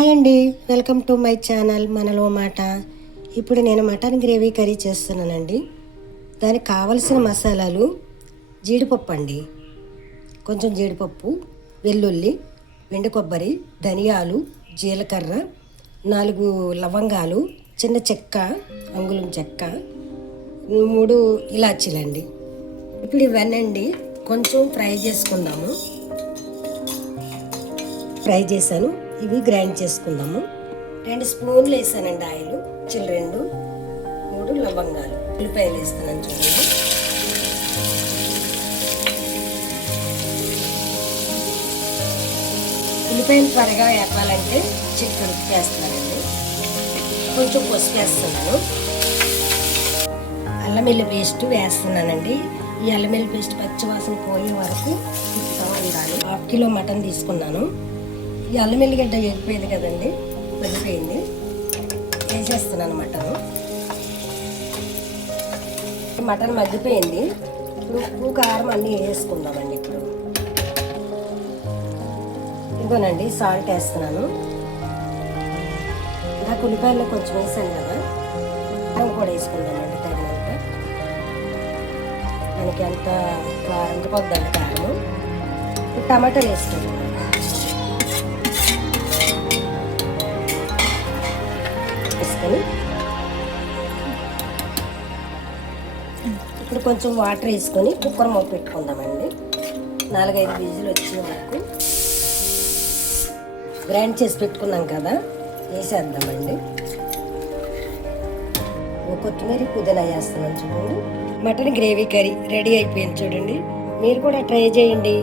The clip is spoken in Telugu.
హాయ్ అండి, వెల్కమ్ టు మై ఛానల్ మనలో మాట. ఇప్పుడు నేను మటన్ గ్రేవీ కర్రీ చేస్తున్నానండి. దానికి కావలసిన మసాలాలు జీడిపప్పు అండి, కొంచెం జీడిపప్పు, వెల్లుల్లి, ఎండు కొబ్బరి, ధనియాలు, జీలకర్ర, 4 లవంగాలు, చిన్న చెక్క, అంగుళం చెక్క, 3 ఇలాచీలండి. ఇప్పుడు ఇవన్నీ కొంచెం ఫ్రై చేసుకుందాము. ఫ్రై చేశాను, ఇవి గ్రైండ్ చేసుకుందాము. 2 స్పూన్లు వేసానండి ఆయిల్, 2 3 లవంగాలు, ఉల్లిపాయలు వేస్తానని చూడండి. ఉల్లిపాయలు త్వరగా వేపాలంటే చికెన్ వేస్తానండి. కొంచెం పసుపు వేస్తున్నాను. అల్లం వెల్లుల్లి పేస్ట్ వేస్తున్నానండి. ఈ అల్లం వెల్లుల్లి పేస్ట్ పచ్చివాసన పోయే వరకు తిప్పుతూ ఉండాలి. 1/2 కిలో మటన్ తీసుకున్నాను. ఈ అల్లం వెల్లిగడ్డ వేగిపోయింది కదండి, మగ్గిపోయింది. వేసేస్తున్నాను మటన్ మగ్గిపోయింది. ఇప్పుడు ఉప్పు కారం అన్నీ వేసుకుందామండి. ఇప్పుడు ఇదిగోనండి సాల్ట్ వేస్తున్నాను. నాకు ఉల్లిపాయల్లో కొంచెం వేసాను కదా, కారం కూడా వేసుకుందామండి తగినంత. మనకి ఎంత కారం పొద్దండి కారము. టమాటాలు వేసుకుందాం. ఇప్పుడు కొంచెం వాటర్ వేసుకొని కుక్కర్ మూత పెట్టుకుందామండి. 4-5 విజిల్ వచ్చే వరకు. గ్రైండ్ చేసి పెట్టుకున్నాం కదా, వేసేద్దామండి. కొత్తిమీర పుదీనా వేస్తున్నాను చూడండి. మటన్ గ్రేవీ కర్రీ రెడీ అయిపోయింది చూడండి. మీరు కూడా ట్రై చేయండి.